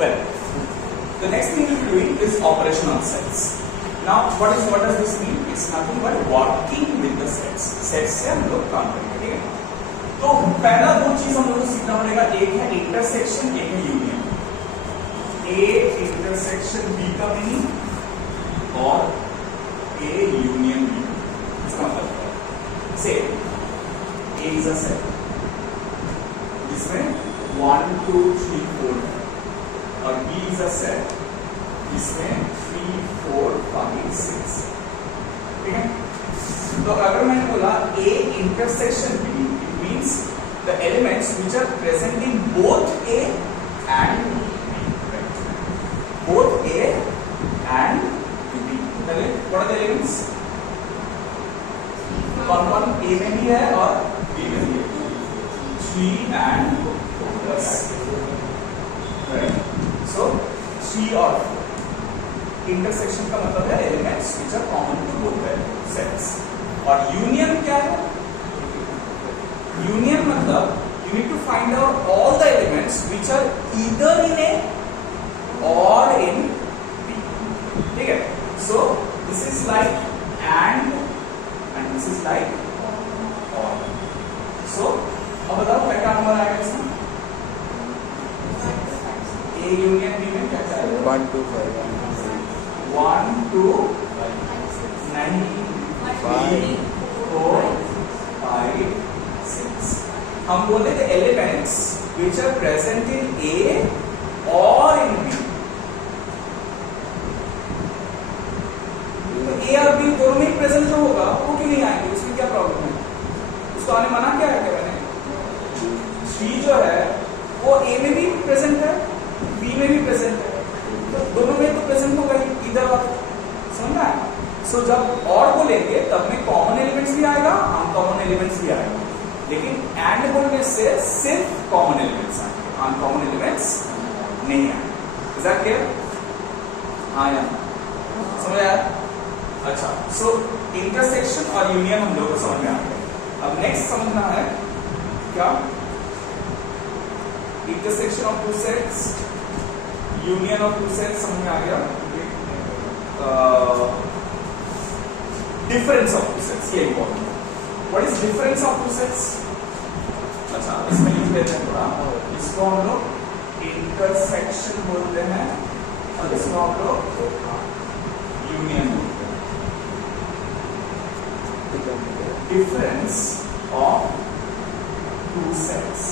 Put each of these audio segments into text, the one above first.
Well, the next thing we'll be doing is operation on sets. Now, what does this mean? It's nothing but working with the sets. Sets से हम लोग काम करेंगे, ठीक है? तो पहला दो चीज हम लोग को सीखना पड़ेगा, एक है इंटरसेक्शन, एक है यूनियन। ए इंटरसेक्शन बी का मीनिंग और ए यूनियन बी, इसका मतलब से ए इज अ सेट जिसमें 1 2 3 4 है और बी इज अ सेट जिसमें 3 4 5 6, ठीक है? तो अगर मैंने बोला A intersection B, it means the elements which are present in both A and both A and B. What are the elements? कौन A में भी है और B में भी है, 3 and 4. Right? So 3 और 4. Intersection का मतलब है elements which are common to both the sets. और union क्या है? Union मतलब you need to find out all the elements which are either in A or in B, ठीक है? So this is like and this is like or. So अब बताओ क्या number आएगा इसमें? A यूनियन B में क्या आएगा? 1 2 5 1 2 9 3 4 5 6. हम बोलते थे elements which are present in A or in B. ए और बी दोनों में प्रेजेंट जो होगा वो क्यों नहीं आएंगे, उसमें क्या प्रॉब्लम है? उसको आने मना क्या है क्या मैंने? 3 जो है वो ए में भी प्रेजेंट है, बी में भी प्रेजेंट है, तो दोनों में तो प्रेजेंट होगा ही, इधर और, समझना है? सो जब और को लेंगे तब में कॉमन एलिमेंट्स भी आएगा, अनकॉमन एलिमेंट्स भी आएगा, लेकिन एंड बोलने से सिर्फ कॉमन एलिमेंट्स आएंगे, अनकॉमन एलिमेंट्स नहीं आएंगे। Is that clear? हाँ या समझ आया? अच्छा, सो इंटरसेक्शन और यूनियन हम लोग को समझ में आ गया। अब नेक्स्ट समझना है क्या? Intersection of two sets, union of two sets समझ में आ गया। डिफरेंस ऑफ टू सेट्स, ये इंपॉर्टेंट है। What is difference of two sets? अच्छा, इसमें लिख देते हैं थोड़ा, इसको हम लोग इंटरसेक्शन बोलते हैं और इसको हम लोग यूनियन बोलते हैं। Difference of two sets.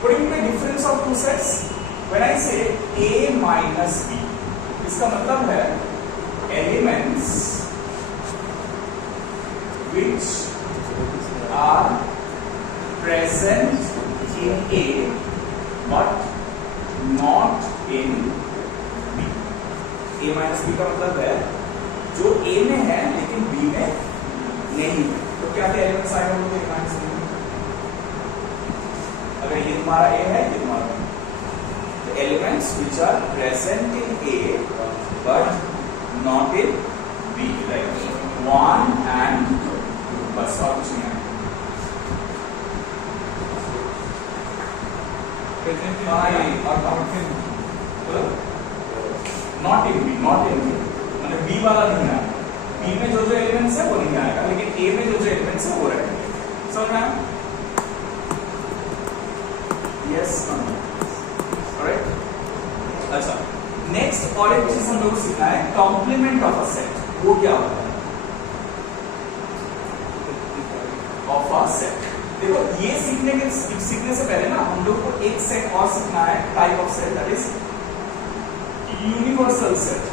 What do you mean by difference of two sets? When I say A minus B, इसका मतलब है elements which are present in A but not in B. A minus B का मतलब है जो A में है लेकिन B में नहीं है, तो क्या क्या एलिमेंट्स आएंगे वो देखना है। अगर ये तुम्हारा A है, ये तुम्हारा B, तो elements which are present in A but not in B, like 1 and 2, बस और कुछ नहीं आएगा। Not in B, not in B मतलब बी वाला नहीं आएगा, बी में जो जो एलिमेंट्स है वो नहीं आएगा, लेकिन ए में जो जो एलिमेंट्स है वो रहेंगे। समझ में आया? Yes, alright. अच्छा, नेक्स्ट और एक चीज हम लोग को सीखना है, कॉम्प्लीमेंट ऑफ अ सेट। वो क्या होता है? ऑफ अ सेट, देखो ये सीखने से पहले ना हम लोग को एक सेट और सीखना है, type of set, that is universal set.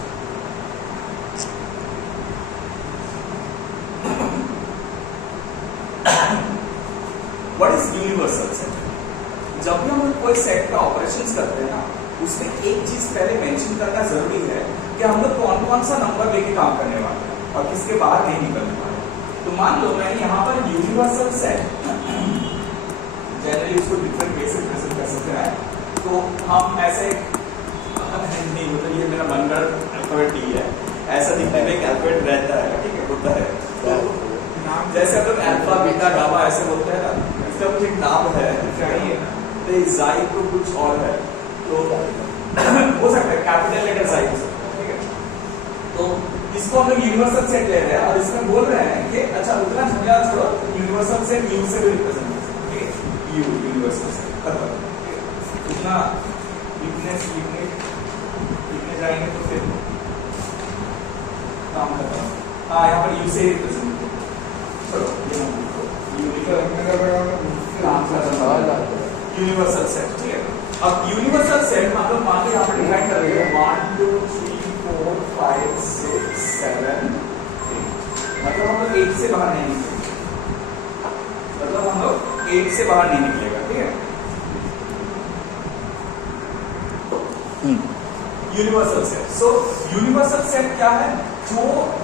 What is universal set? जब भी हम कोई सेट का ऑपरेशंस करते हैं ना, उसमें एक चीज पहले मेंशन करना जरूरी है कि हम लोग कौन कौन सा नंबर लेके काम करने वाले हैं और किसके बाहर नहीं निकलने वाले। तो मान लो मैं यहाँ पर यूनिवर्सल सेट, जनरली उसको डिफरेंट वे से प्रेजेंट कर सकते हैं, तो हम ऐसे नहीं, मतलब ये मेरा मनगढ़ंत अल्फाबेट टी है, ऐसा दिखने में एक अल्फाबेट रहता है, ठीक है, होता है। तो जैसे हम लोग अल्फा बीटा गामा ऐसे बोलते हैं ना, इसका कुछ एक नाम है, जाई तो कुछ और है, तो हो सकता है कैपिटल लेटर जाई हो सकता है, ठीक है। तो इसको हम लोग यूनिवर्सल सेट ले रहे हैं और इसमें बोल रहे हैं कि अच्छा उतना झंझट छोड़ो, यूनिवर्सल सेट यू से भी रिप्रेजेंट कर सकते हैं, ठीक है, यू यूनिवर्सल सेट खत्म, उतना लिखने जाएंगे तो फिर काम खत्म। हाँ यहाँ पर यू से रिप्रेजेंट चलो ये यू काम खत्म, यूनिवर्सल सेट, ठीक है। अब यूनिवर्सल सेट हम लोग मान लो यहाँ पर डिफाइन कर रहे हैं 1 2 3 4 5 6 7 8, मतलब हम लोग 8 से बाहर नहीं निकलेंगे, मतलब हम लोग 8 से बाहर नहीं निकलेगा, ठीक है। Universal set, so universal set क्या है, जो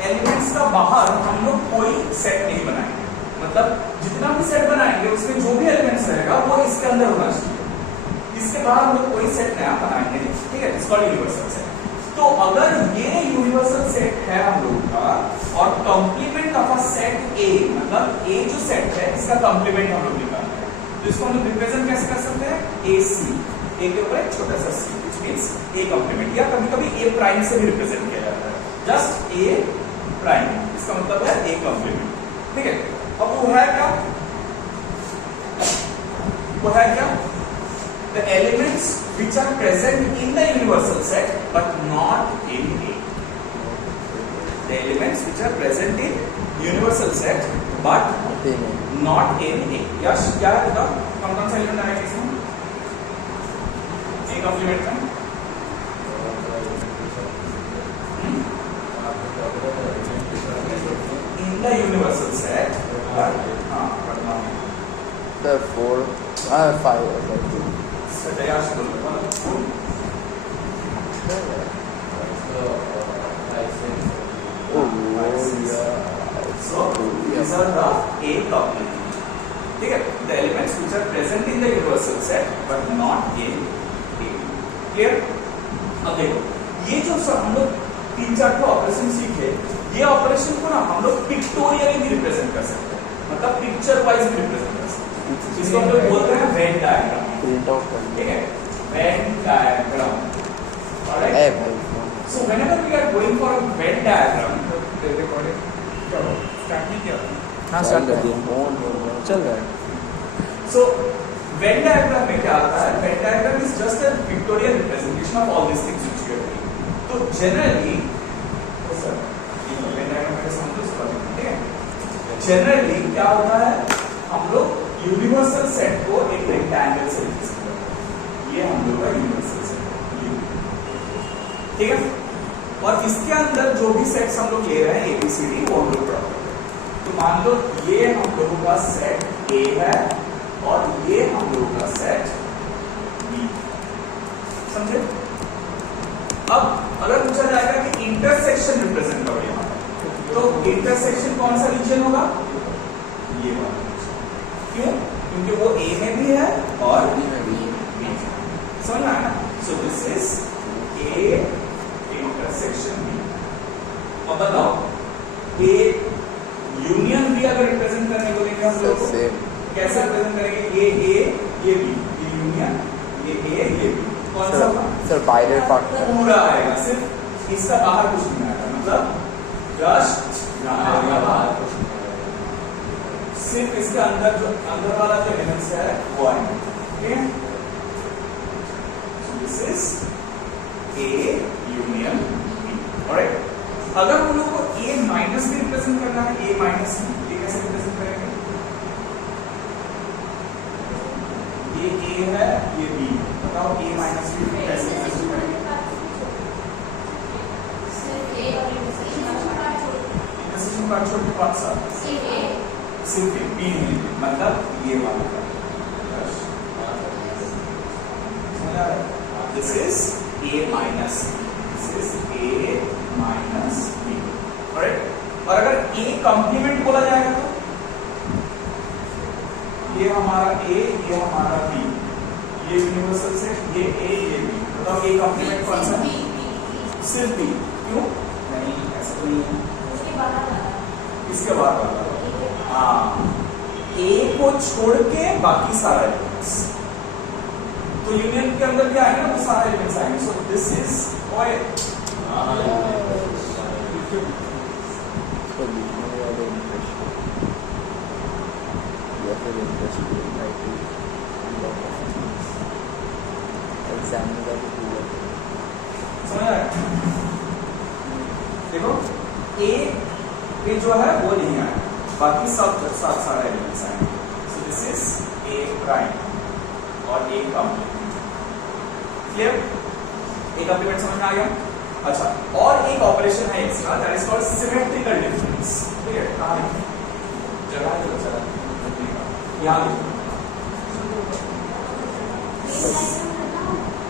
एलिमेंट्स का बाहर हम लोग कोई सेट नहीं बनाएंगे, मतलब जितना भी सेट बनाएंगे उसमें जो भी एलिमेंट्स रहेगा वो इसके अंदर होना चाहिए, इसके बाहर हम लोग कोई सेट नया बनाएंगे नहीं, ठीक है, इट्स कॉल्ड यूनिवर्सल सेट। तो अगर ये यूनिवर्सल सेट है हम लोग का और कंप्लीमेंट ऑफ अ सेट ए, मतलब ए जो सेट है इसका कंप्लीमेंट हम लोग निकालना है, तो इसको हम लोग रिप्रेजेंट कैसे कर सकते हैं, ए सी, ए के ऊपर एक छोटा सा सी, व्हिच मींस ए कंप्लीमेंट, या कभी-कभी ए प्राइम से भी रिप्रेजेंट किया जाता है, जस्ट ए प्राइम, इसका मतलब है ए कंप्लीमेंट, ठीक है। अब वो है क्या, वो है क्या, the elements which are present in the universal set but not in A. The elements which are present in universal set but not in A. यश क्या है बताओ, कौन-कौन सा एलिमेंट आएगा इसमें A कंप्लीमेंट में? In the universal set but not. The 4, 5. Dayas बोल So these are the A complement, ठीक है, the elements which are present in the universal set but not in A, clear। अब देखो ये जो हम लोग 3-4 को ऑपरेशन सीखे, ये ऑपरेशन को ना हम लोग पिक्टोरियली भी रिप्रेजेंट कर सकते हैं, मतलब पिक्चर वाइज भी रिप्रेजेंट कर सकते हैं, इसको हम लोग बोलते हैं वेन डायग्राम, ठीक है, Venn diagram, alright. So whenever we are going for a Venn diagram, recording करो, स्टार्ट नहीं किया, हाँ स्टार्ट कर दिया, चल रहा है। सो वेन डायग्राम में क्या आता है, Venn diagram is just a pictorial representation of all this things which we are doing. तो जनरली सर ये वेन डायग्राम में समझो इसको, ठीक है, जनरली क्या होता है, हम लोग यूनिवर्सल सेट को एक रेक्टेंगल से रिप्रेजेंट करते हैं, ये हम लोग का यूनिवर्सल सेट है, ठीक है। और इसके अंदर जो भी सेट्स हम लोग ले रहे हैं ABCD वो हम लोग ड्रॉ करते हैं, तो मान लो ये हम लोगों का सेट A है और ये हम लोगों का सेट B, समझे। अब अगर पूछा जाएगा कि इंटरसेक्शन रिप्रेजेंट करो यहाँ पर, तो इंटरसेक्शन कौन सा रीजन होगा, ये वाला, क्यों, क्योंकि वो A में भी है और B में भी है, समझ आया ना। सो this is A intersection B। अब बताओ A यूनियन B अगर रिप्रेजेंट करने को लेंगे हम लोग कैसे रिप्रेजेंट करेंगे, ये A ये B, ये यूनियन ये A ये B, कौन सा सर बाइनरी पार्ट पूरा आएगा, सिर्फ इसका बाहर कुछ नहीं आएगा, मतलब जस्ट यहाँ बाहर कुछ नहीं आएगा, सिर्फ इसके अंदर जो अंदर वाला जो एलिमेंट्स है वो आएंगे, ठीक है। This is A union B, alright. अगर हम लोग को A माइनस भी रिप्रेजेंट करना है, A माइनस B, ये कैसे रिप्रेजेंट करेंगे, ये A है ये B, बताओ A माइनस B कैसे रिप्रेजेंट करेंगे, इंटरसेक्शन का छोटे पार्ट सा सिर्फ B नहीं, मतलब ये वाला, this is A minus this is A minus B, alright. और अगर A कंप्लीमेंट बोला जाएगा तो ये हमारा A ये हमारा B, ये यूनिवर्सल सेट, ये A ये B, बताओ A कंप्लीमेंट कौन सा, सिर्फ B, क्यों नहीं, ऐसा तो नहीं है, इसके बाद वाला, हाँ, A को छोड़ के बाकी सारा एलिमेंट्स, यूनियन के अंदर क्या आएंगे वो सारे एलिमेंट्स आएंगे. सो दिस इज ओए इसको लिखने वाले इंटरेस्ट या फिर इंटरेस्ट एग्जाम में जाके पूरा समझ आया. देखो ए पे जो है वो नहीं आया, बाकी सब सारे एलिमेंट्स आएंगे. So this is A prime और A complement. Clear? A complement समझ में आ गया. अच्छा, और एक ऑपरेशन है इसका, that is called symmetrical difference. Clear? कहां है जगह है? चला यहां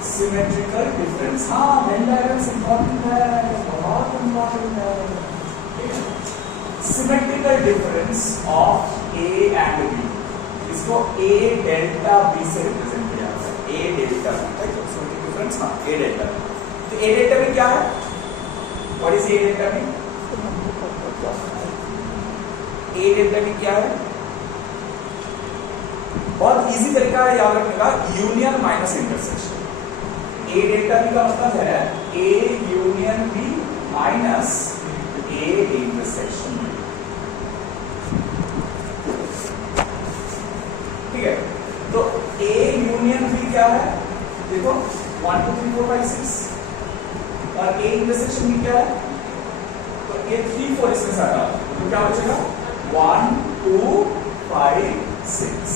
सिमेट्रिकल डिफरेंस. हाँ, वेन डायग्राम्स इंपॉर्टेंट है, बहुत इंपॉर्टेंट है. Symmetrical difference of A and B, इसको ए डेल्टा बी से रिप्रेजेंट किया जाता है. A delta B, symmetric difference. हाँ, ए डेल्टा बी. तो ए डेल्टा बी क्या है? What is A delta B? A delta B क्या है? बहुत इजी तरीका है याद रखने का, union minus intersection. A delta B का मतलब है A union B minus A intersection B. ठीक है, तो ए यूनियन बी क्या है? देखो 1 2 3 4 5 6 और ए इंटरसेक्शन बी क्या है? तो ये 3 4 इसमें से हटा तो क्या बचेगा? 1 2 5 6.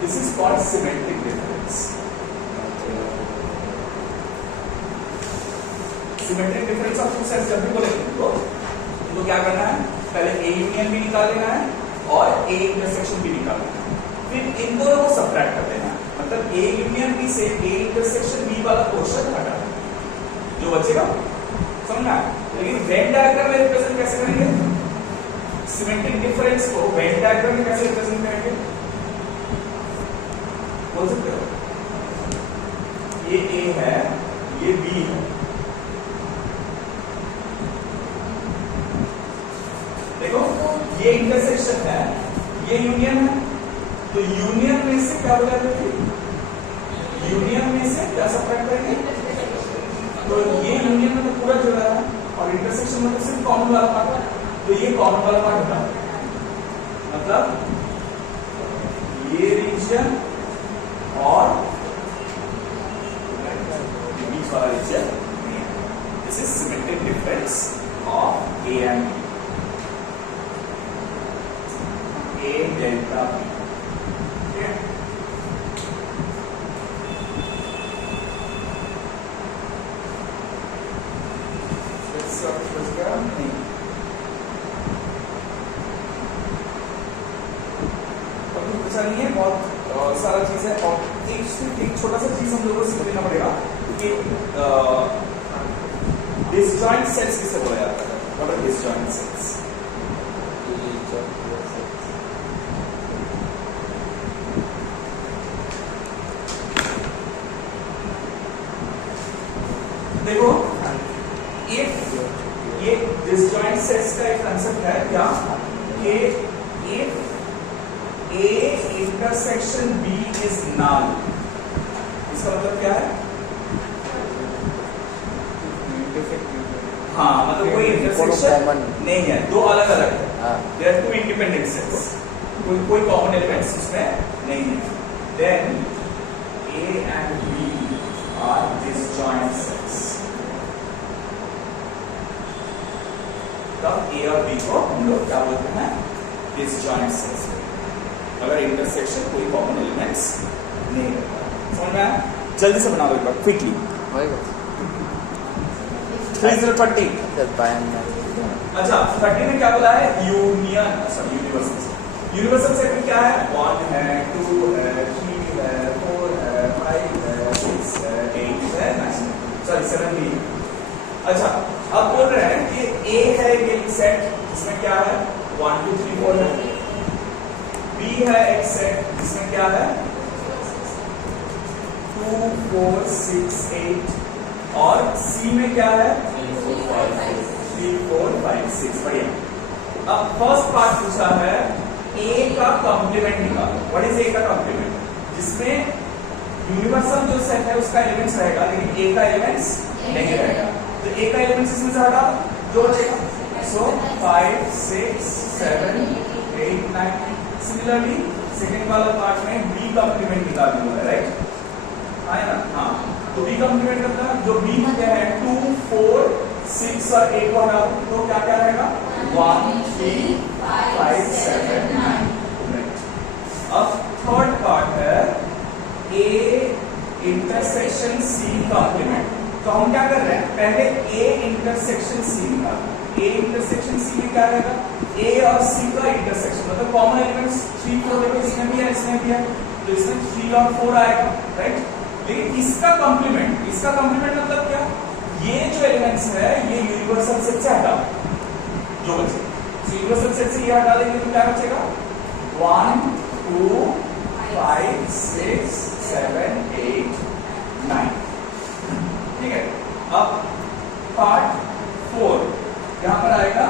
This is called symmetric difference. Symmetric difference of two sets जब भी बोलेंगे तो क्या करना है? पहले ए यूनियन भी निकाल लेना है और ए इंटरसेक्शन भी निकाल लेना है. फिर इन दोनों को सबट्रैक्ट कर देना है. मतलब ए यूनियन बी से ए इंटरसेक्शन बी वाला पोर्शन हटा देना, जो बचेगा. समझना है? लेकिन वेन डायग्राम में रिप्रेजेंट कैसे करेंगे? सिमेट्रिक डिफरेंस को वेन डायग्राम में कैसे रिप्रेजेंट करेंगे? बोल सकते हो? ये ए है, ये बी है. देखो ये इंटरसेक्शन है, ये यूनियन है. तो यूनियन में से क्या बोला जाता है? यूनियन में से क्या सबट्रैक्ट करेंगे? तो ये यूनियन में तो पूरा जुड़ा है और इंटरसेक्शन में तो सिर्फ कॉमन वाला पार्ट है. तो ये कॉमन वाला पार्ट होता है, मतलब ये रीजन और बीच वाला region. This is symmetric difference of A and B. A delta B. ठीक है? नहीं. अच्छा नहीं है, बहुत सारा चीज है. और एक छोटा सा चीज हम लोगों को सीख लेना पड़ेगा कि डिसजॉइंट सेट्स किसे बोला जाता है. What are disjoint sets? देखो ये डिसजॉइंट सेट्स का एक कांसेप्ट है क्या कि if A intersection B is null, इसका मतलब क्या है? हाँ, मतलब कोई इंटरसेक्शन नहीं है, दो अलग अलग है. There are two independent sets, कोई कॉमन एलिमेंट्स इसमें नहीं है. Then A and B are disjoint sets. तब ए और बी को हम लोग क्या बोलते हैं? Disjoint sets. अगर इंटरसेक्शन कोई कॉमन एलिमेंट्स नहीं रहता. समझ में आया? जल्दी से बना दो एक बार क्विकली. 3030. अच्छा, 30 में क्या बोला है? Union. Sorry, universal. Universal set में क्या है? 1 है, 2 है, 3 है, 4 है, 5 है, 6 है, 8 है, 9. सॉरी 7 भी. अच्छा, अब बोल रहे हैं कि ए है एक सेट जिसमें क्या है? 1 2 3 4 है. बी है एक सेट जिसमें क्या है? 2 4 6 8. और सी में क्या है? 3 4 5 6. बढ़िया. अब फर्स्ट पार्ट पूछा है ए का कॉम्प्लीमेंट निकालो. व्हाट इज ए का कॉम्प्लीमेंट? जिसमें यूनिवर्सल जो सेट है उसका एलिमेंट्स रहेगा, लेकिन ए का एलिमेंट्स नहीं रहेगा। तो ए का एलिमेंट्स इसमें से हटा जो बचेगा। सो 5 6 7 8 9। सिमिलरली सेकंड वाला पार्ट में बी कॉम्प्लीमेंट निकालना होगा, राइट? है ना? हाँ, तो बी कॉम्प्लीमेंट करना है, जो बी में क्या है 2 4 6 और 8 को हटा दो तो क्या क्या रहेगा 1 3 5 7 9। अब थर्ड पार्ट है ए इंटरसेक्शन सी कॉम्प्लीमेंट। तो हम क्या कर रहे हैं, पहले ए इंटरसेक्शन सी निकाल। ए इंटरसेक्शन सी में क्या रहेगा, ए और सी का इंटरसेक्शन, मतलब कॉमन एलिमेंट्स 3 4 देखो, इसमें भी है इसमें भी है, तो इसमें 3 और 4 आएगा, राइट? लेकिन इसका कॉम्प्लीमेंट मतलब क्या, ये जो एलिमेंट्स है ये यूनिवर्सल सेट से हटा जो बचे। यूनिवर्सल सेट से ये हटा देंगे तो क्या बचेगा 1 2 5 6 7 8 9। ठीक है, अब पार्ट 4 यहां पर आएगा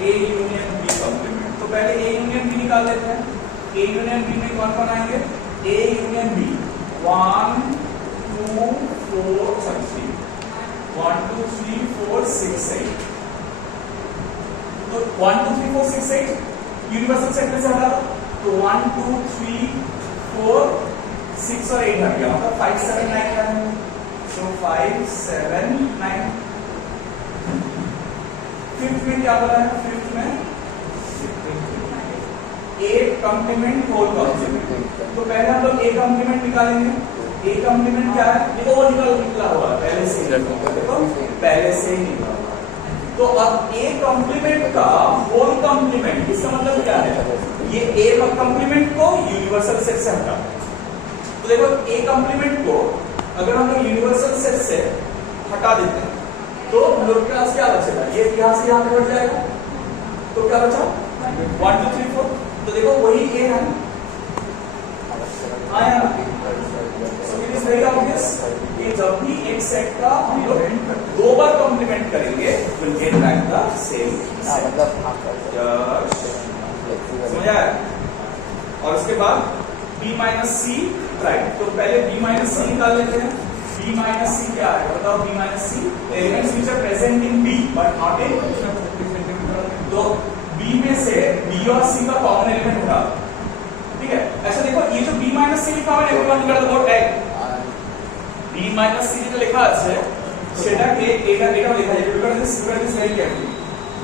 ए यूनियन बी कॉम्प्लीमेंट। तो पहले ए यूनियन बी निकाल लेते हैं। ए यूनियन बी में कौन कौन आएंगे, ए यूनियन बी 1 2 4 3 1 2 3 4 6 8। तो 1 2 3 4 6 8 यूनिवर्सल सेट में से हटा दो, तो 1 2 3 4 6 और 8 हट गया, मतलब 5 7 9 है। सो 5 7 9। फिफ्थ में क्या बोला है, फिफ्थ में ए कॉम्प्लीमेंट होल कॉम्प्लीमेंट। तो पहले हम लोग ए कॉम्प्लीमेंट निकालेंगे। ए कॉम्प्लीमेंट क्या है, देखो वो निकला हुआ है पहले से, देखो पहले से ही निकला हुआ है। तो अब ए कॉम्प्लीमेंट का होल कॉम्प्लीमेंट, इसका मतलब क्या है, ये ए कॉम्प्लीमेंट को यूनिवर्सल सेट से हटा। तो देखो ए कॉम्प्लीमेंट को अगर हम लोग यूनिवर्सल सेट से हटा देते हैं तो हम लोग के पास क्या बचेगा, ये यहां से यहां पे हट जाएगा, तो क्या बचा 1 2 3 4। तो देखो वही ए है, आया ना? So it is very obvious कि जब भी एक सेट का हम लोग 2 बार कॉम्प्लीमेंट करेंगे will get back the same set. समझ आया? और उसके बाद b माइनस सी, राइट? तो पहले b माइनस सी निकाल लेते हैं। b माइनस सी क्या है बताओ, b minus C elements which are present in b but not in. तो b में से b और c का कॉमन एलिमेंट उठा, ठीक है? ऐसा देखो ये जो b माइनस सी लिखा हुआ है everyone look at the board, b minus c जो लिखा है সেটাকে এটা লিখা है, look at this very carefully.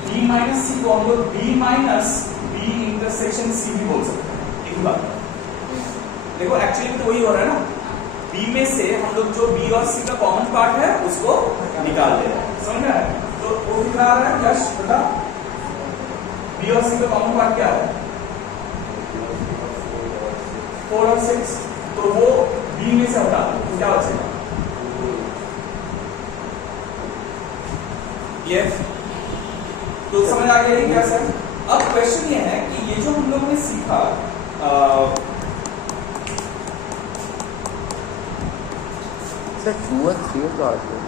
b minus c को हम लोग b minus b intersection c भी बोल सकते हैं। एक बात देखो, एक्चुअली तो वही हो रहा है ना, b में से हम लोग जो b और c का कॉमन पार्ट है उसको निकाल दे रहे हैं, समझ में आया? तो वो दिखा रहा है यश, बता b और c का कॉमन पार्ट क्या है 4 और 6। तो वो b में से हटा दो तो क्या बचेगा ये। तो समझ आ गया क्या सर? अब क्वेश्चन ये है कि ये जो हम लोग ने सीखा सर 2 और 3 तो आ गया।